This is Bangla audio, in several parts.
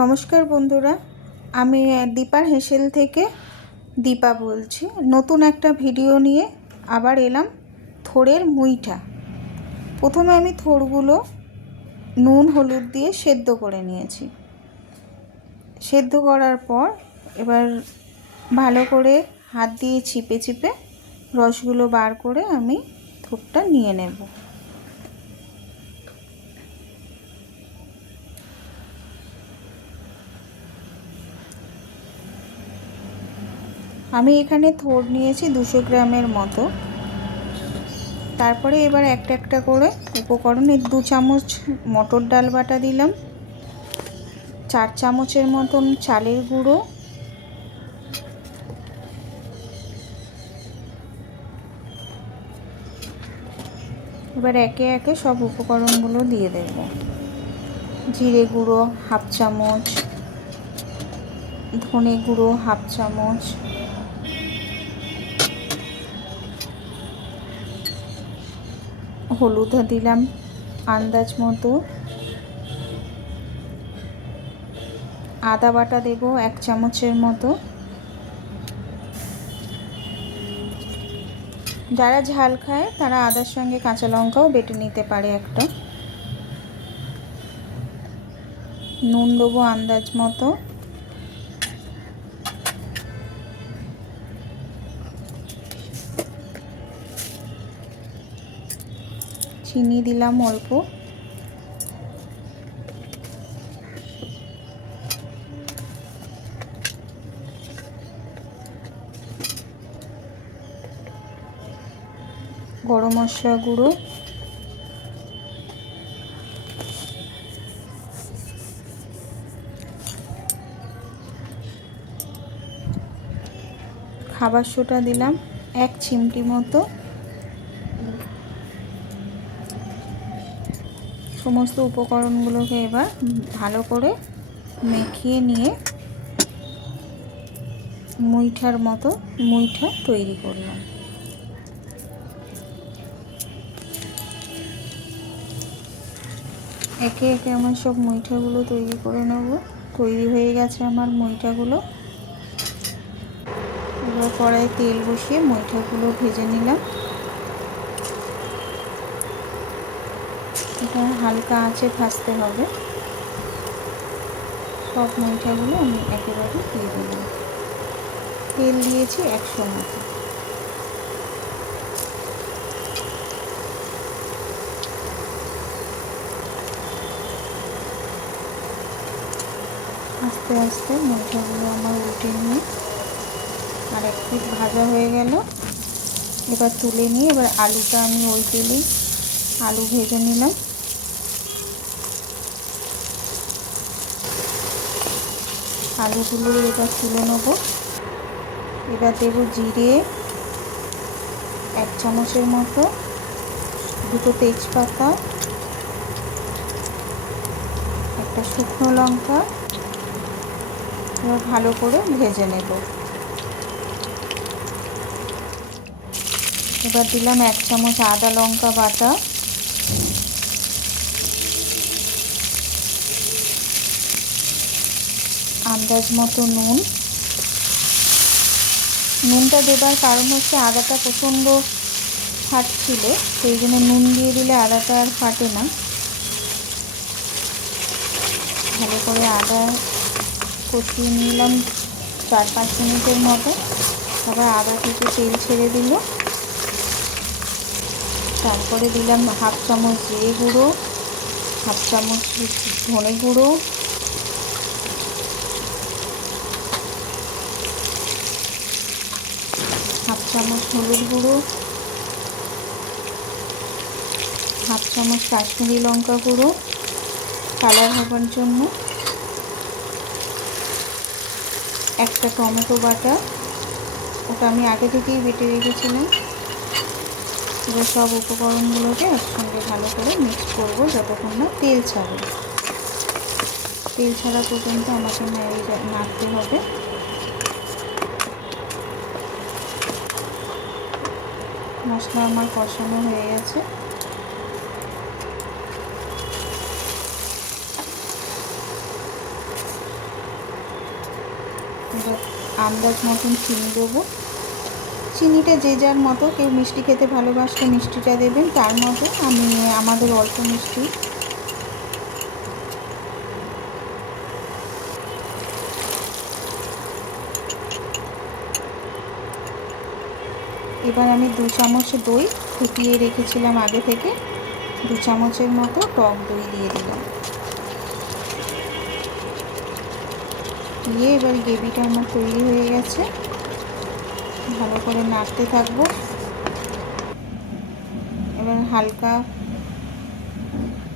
নমস্কার বন্ধুরা, আমি দীপার হেসেল থেকে দীপা বলছি। নতুন একটা ভিডিও নিয়ে আবার এলাম। থোড়ের মুইঠা। প্রথমে আমি থোড়গুলো নুন হলুদ দিয়ে সেদ্ধ করে নিয়েছি। সেদ্ধ করার পর এবার ভালো করে হাত দিয়ে চিপে চিপে রসগুলো বার করে আমি থোড়টা নিয়ে নেব। আমি এখানে থোড় নিয়েছি 200 গ্রামের মতো। তারপরে এবার একটা একটা করে উপকরণে 2 চামচ মটর ডাল বাটা দিলাম, 4 চামচের মতন চালের গুঁড়ো, এবার একে একে সব উপকরণগুলো দিয়ে দেব। জিরে গুঁড়ো হাফ চামচ, ধনে গুঁড়ো হাফ চামচ, হলুদ দিলাম আন্দাজ মতো, আদা বাটা দেব 1 চামচের মতো। যারা ঝাল খায় তারা আদার সঙ্গে কাঁচা লঙ্কাও বেটে নিতে পারে একটা। নুন দেবো আন্দাজ মতো, চিনি দিলাম অল্প, গরম মশলা গুঁড়ো, খাবার সোডা দিলাম 1 চিমটি মতো। সমস্ত উপকরণগুলোকে এবার ভালো করে মেখে নিয়ে মুইঠার মতো মুইঠা তৈরি করলাম। একে একে আমার সব মুইঠাগুলো তৈরি করে নেব। তৈরি হয়ে গেছে আমার মুইঠাগুলো। এবার কড়াই তেল বসিয়ে মুইঠাগুলো ভেজে নিলাম। এটা হালকা আঁচে ভাজতে হবে। সব মুইঠাগুলো আমি একেবারে দিয়ে দিলাম। তেল দিয়েছি 100 মতো। আস্তে আস্তে মুইঠাগুলো আমার উল্টে নিয়ে আর এক পিঠ ভাজা হয়ে গেল। এবার তুলে নিয়ে এবার আলুটা আমি ওই তেলেই আলু ভেজে নিলাম। আলুগুলো এবার তুলে নেব। এবার দেব জিরে 1 চামচের মতো, 2টো তেজপাতা, একটা শুকনো লঙ্কা। এবার ভালো করে ভেজে নেব। এবার দিলাম 1 চামচ আদা লঙ্কা বাটা, আন্দাজ মতো নুন। নুনটা দেবার কারণ হচ্ছে আদাটা প্রচণ্ড ফাটছিল, সেই জন্য নুন দিয়ে দিলে আদাটা আর ফাটে না। ভালো করে আদা কষিয়ে নিলাম 4-5 মিনিটের মতো। তারপর আদা থেকে তেল ছেড়ে দিল। তারপরে দিলাম হাফ চামচ জিরে গুঁড়ো, হাফ চামচ ধনে গুঁড়ো, হাফ চামচ হলুদ গুঁড়ো, হাফ চামচ কাশ্মীরি লঙ্কা গুঁড়ো কালার হবার জন্য, একটা টমেটো বাটা, ওটা আমি আগে থেকেই বেটে রেখেছিলাম। এবার সব উপকরণগুলোকে একসঙ্গে ভালো করে মিক্স করব যতক্ষণ না তেল ছাড়ে। তেল ছাড়া পর্যন্ত আমাকে নাড়তে হবে। মশলা আমার কষানো হয়ে গেছে। এবার আন্দাজ মতন চিনি দেবো। চিনিটা যে যার মতো, কেউ মিষ্টি খেতে ভালোবাসলে মিষ্টিটা দেবেন, তার মতো আমি আমাদের অল্প মিষ্টি। এবার আমি 2 চামচ দই ফুটিয়ে রেখেছিলাম আগে থেকে, 2 চামচের মতো টক দই দিয়ে দিলাম। দিয়ে এবার গ্রেভিটা আমার তৈরি হয়ে গেছে, ভালো করে নাড়তে থাকবো। এবার হালকা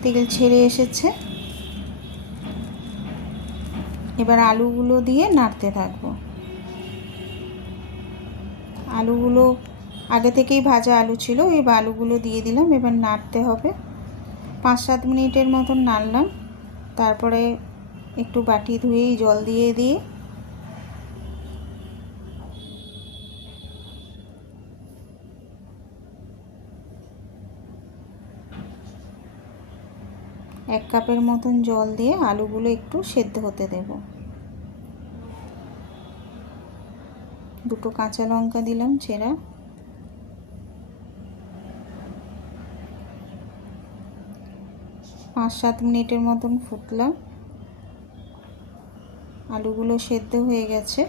তেল ছেড়ে এসেছে, এবার আলুগুলো দিয়ে নাড়তে থাকবো। আলুগুলো আগে থেকেই ভাজা আলু ছিল, এই আলুগুলো দিয়ে দিলাম। এবার নাড়তে হবে, 5-7 মিনিটের মতন নাড়লাম। তারপরে একটু বাটি ধুয়েই জল দিয়ে দিয়ে এক কাপের মতন জল দিয়ে আলুগুলো একটু সেদ্ধ হতে দেব। 2 কাঁচা লঙ্কা দিলাম ছেঁড়া। পাঁচ 7 মিনিটের মতন ফুটলাম, আলুগুলো সেদ্ধ হয়ে গেছে।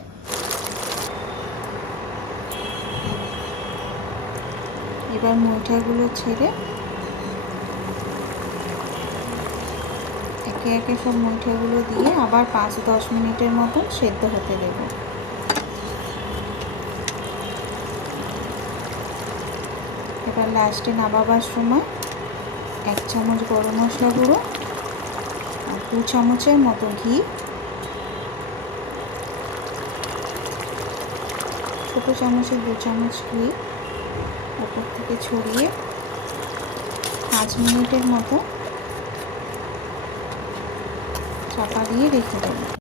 এবার মুইঠাগুলো ছেড়ে একে একে সব মুইঠাগুলো দিয়ে আবার 5-10 মিনিটের মতন সেদ্ধ হতে দেব। এবার লাস্টে নামাবার সময় 1 চামচ গরম মশলা গুঁড়ো আর 2 চামচের মতো ঘি, ছোট চামচের 2 চামচ ঘি উপর থেকে ছড়িয়ে 5 মিনিটের মতো চাপা দিয়ে রেখে দেব।